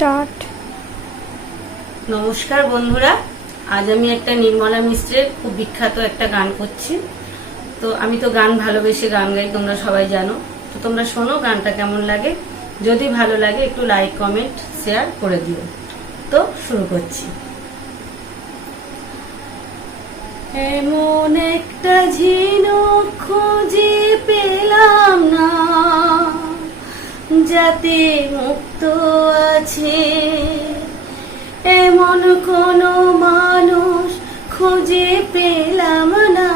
Start. নমস্কার বন্ধুরা, আজ আমি একটা নির্মলা মিশ্রের খুব বিখ্যাত একটা গান করছি। তো আমি তো গান ভালোবেসে গান গাই, তোমরা সবাই জানো। তো তোমরা শোনো গানটা কেমন লাগে। যদি ভালো লাগে একটু লাইক কমেন্ট শেয়ার করে দিও। তো শুরু করছি। এমন একটা ঝিনুক খুঁজে পেলাম না, যাতে মুক্ত আছে। এমন কোনো মানুষ খুঁজে পেলাম না,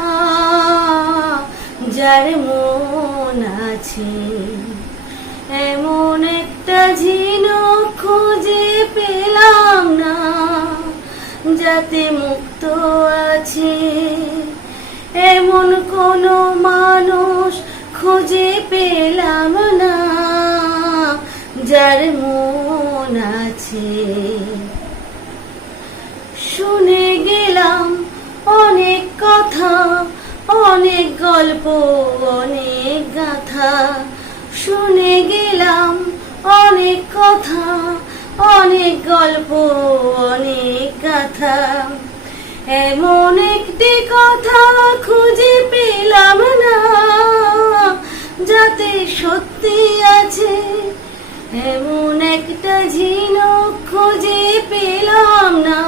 যার মন আছে। এমন একটা ঝিনুক খুঁজে পেলাম না, যাতে মুক্ত আছে। এমন কোনো মানুষ খুঁজে পেলাম না, যার মন আছে। শুনে গেলাম অনেক কথা, অনেক গল্প, অনেক গাথা। শুনে গেলাম অনেক কথা, অনেক গল্প, অনেক গাথা। এমন একটি কথা খুঁজে পেলাম না, যাতে সত্যি আছে। এমন একটা ঝিনুক খুঁজে পেলাম না,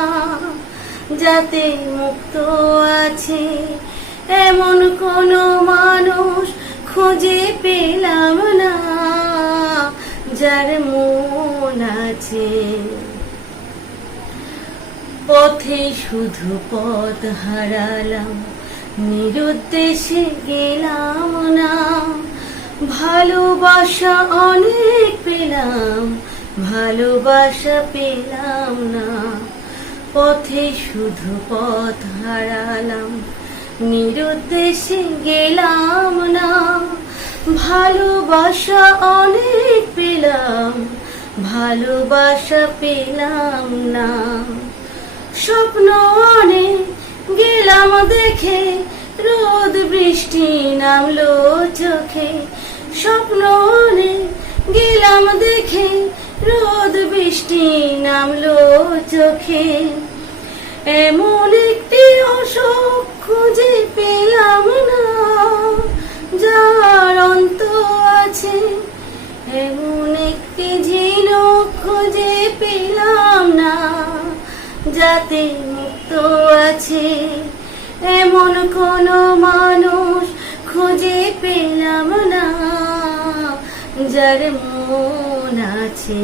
যাতে মুক্ত আছে। এমন কোনো মানুষ খুঁজে পেলাম না, যার মন আছে। পথে শুধু পথ হারালাম, নিরুদ্দেশে গেলাম না। ভালোবাসা অনেক পেলাম, ভালোবাসা পেলাম না। পথে শুধু পথ হারালাম, নিরুদ্দেশে গেলাম না। ভালোবাসা অনেক পেলাম, ভালোবাসা পেলাম না। স্বপ্ন অনেক গেলাম দেখে, রোদ বৃষ্টি নামলো চোখে। স্বপ্ন অনেক গেলাম দেখে, রোদ বৃষ্টি নামলো চোখে। এমন একটি অসুখ খুঁজে পেলাম না, যার অন্ত আছে। এমন একটি ঝিনুক খুঁজে পেলাম না, যাতে মুক্ত আছে। এমন কোনো মানুষ খুঁজে পেলাম না, যার মন আছে।